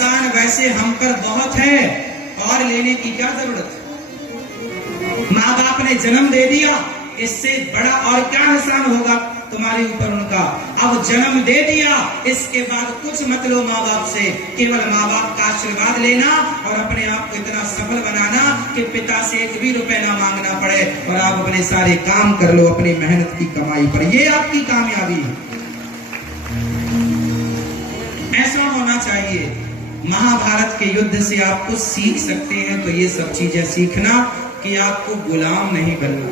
एहसान वैसे हम पर बहुत है, और लेने की क्या जरूरत। माँ बाप ने जन्म दे दिया, इससे बड़ा और क्या एहसान होगा तुम्हारे ऊपर उनका। अब जन्म दे दिया, इसके बाद कुछ मत लो माँ बाप से, केवल माँ बाप का आशीर्वाद लेना और अपने आप को इतना सफल बनाना कि पिता से एक भी रुपए ना मांगना पड़े, और आप अपने सारे काम कर लो अपनी मेहनत की कमाई पर। ये आपकी कामयाबी है, ऐसा होना चाहिए। महाभारत के युद्ध से आप कुछ सीख सकते हैं तो ये सब चीजें सीखना कि आपको गुलाम नहीं बनना।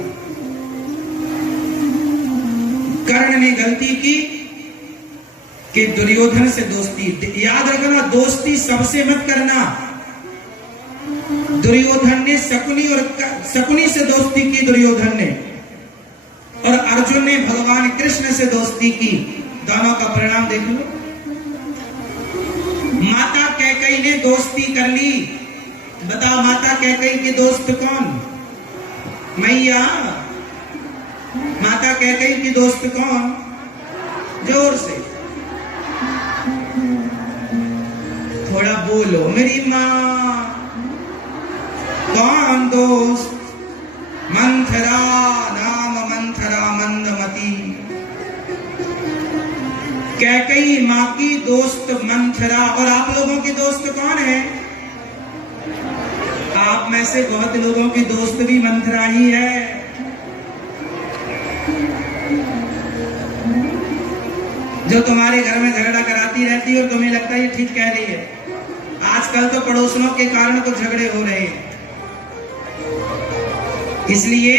कर्ण ने गलती की कि दुर्योधन से दोस्ती, याद रखना दोस्ती सबसे मत करना। दुर्योधन ने शकुनी से दोस्ती की, दुर्योधन ने, और अर्जुन ने भगवान कृष्ण से दोस्ती की। दोनों का परिणाम देख लो। माता कैकेयी ने दोस्ती कर ली। बताओ माता कैकेयी की दोस्त कौन? मैया। माता कैकेयी की दोस्त कौन? जोर से थोड़ा बोलो, मेरी माँ। कौन दोस्त? मंथरा, नाम मंथरा मंदमती। कैकेयी माँ की दोस्त मंथरा। और आप लोगों की दोस्त कौन है? आप में से बहुत लोगों की दोस्त भी मंथरा ही है। जो तुम्हारे घर में झगड़ा कराती रहती है और तुम्हें लगता है ये ठीक कह रही है। आजकल तो पड़ोसियों के कारण कुछ झगड़े हो रहे हैं। इसलिए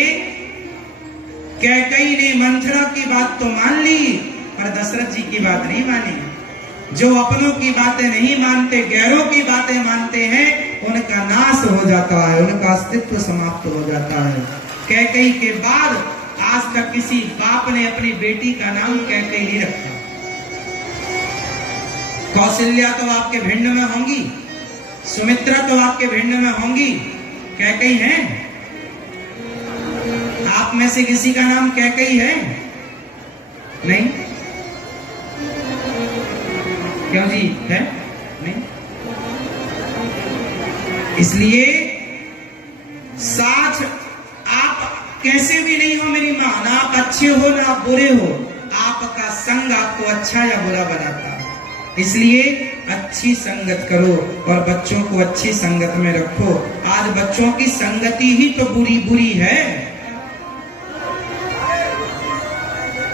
कैकेयी ने मंथरा की बात तो मान ली, पर दशरथ जी की बात नहीं मानी। जो अपनों की बातें नहीं मानते, गैरों की बातें मानते हैं, उनका नाश हो जाता है, उनका अस्तित्व समाप्त हो जाता है। कैकेयी के बाद आज तक किसी बाप ने अपनी बेटी का नाम कैकेयी नहीं रखा। कौशल्या तो आपके भिंड में होंगी, सुमित्रा तो आपके भिंड में होंगी, कैकेयी है? आप में से किसी का नाम कैकेयी है? नहीं? क्यों जी, है? नहीं? इसलिए साथ आप कैसे भी नहीं हो मेरी मां, ना आप अच्छे हो ना आप बुरे हो, आपका संग आपको अच्छा या बुरा बनाता है। इसलिए अच्छी संगत करो और बच्चों को अच्छी संगत में रखो। आज बच्चों की संगति ही तो बुरी बुरी है,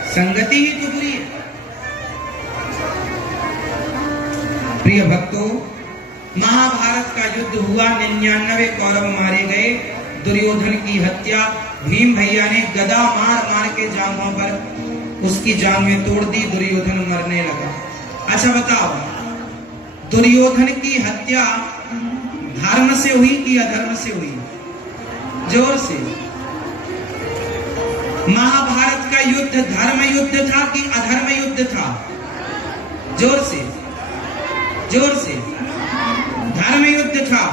संगति ही तो बुरी है। प्रिय भक्तों, महाभारत का युद्ध हुआ, 99 कौरव मारे गए, दुर्योधन की हत्या भीम भैया ने गदा मार मार के जांघों पर उसकी जांघें तोड़ दी, दुर्योधन मरने लगा। अच्छा बताओ, दुर्योधन की हत्या धर्म से हुई कि अधर्म से हुई? जोर से। महाभारत का युद्ध धर्म युद्ध था कि अधर्म युद्ध था? जोर से, जोर से। धर्म युद्ध था।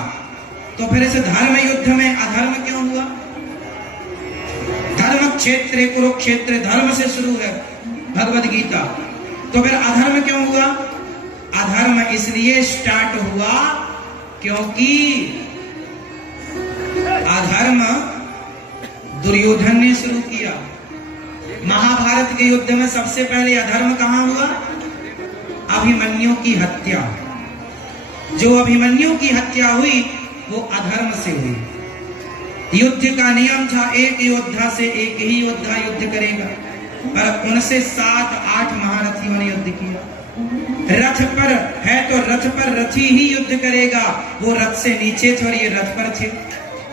तो फिर इस धर्म युद्ध में अधर्म क्यों हुआ? धर्म क्षेत्र कुरुक्षेत्र, धर्म से शुरू है भगवद गीता। तो फिर अधर्म क्यों हुआ? अधर्म इसलिए स्टार्ट हुआ क्योंकि अधर्म दुर्योधन ने शुरू किया। महाभारत के युद्ध में सबसे पहले अधर्म कहां हुआ? अभिमन्यु की हत्या। जो अभिमन्यु की हत्या हुई वो अधर्म से हुई। युद्ध का नियम था एक योद्धा से एक ही योद्धा युद्ध करेगा, पर उनसे 7-8 महारथियों ने युद्ध किया। रथ पर है तो रथ पर रथी ही युद्ध करेगा, वो रथ से नीचे थे और ये रथ पर थे।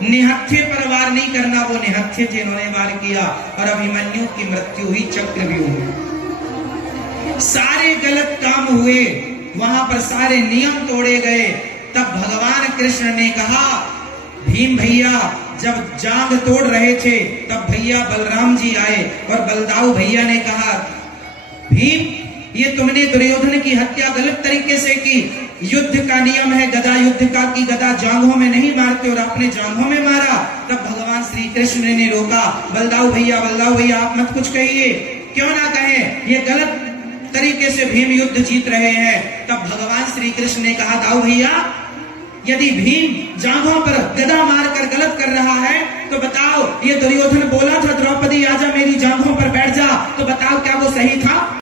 निहत्थे पर वार नहीं करना, वो निहत्थे थे, इन्होंने वार किया और अभिमन्यु की मृत्यु हुई चक्रव्यूह में। सारे गलत काम हुए, वहां पर सारे नियम तोड़े गए। तब भगवान कृष्ण ने कहा, भीम भैया जब जांग तोड़ रहे थे तब भैया बलराम जी आए और बलदाऊ भैया ने कहा, भीम ये तुमने दुर्योधन की हत्या गलत तरीके से की। युद्ध का नियम है गदा युद्ध का कि गदा जांघों में नहीं मारते, और आपने जांघों में मारा। तब भगवान श्री कृष्ण ने रोका, बलदाऊ भैया आप मत कुछ कहिए। क्यों ना कहें, ये गलत तरीके से भीम युद्ध जीत रहे हैं। तब भगवान श्री कृष्ण ने कहा, दाऊ भैया, यदि भीम जांघों पर गदा मारकर गलत कर रहा है तो बताओ, ये दुर्योधन बोला था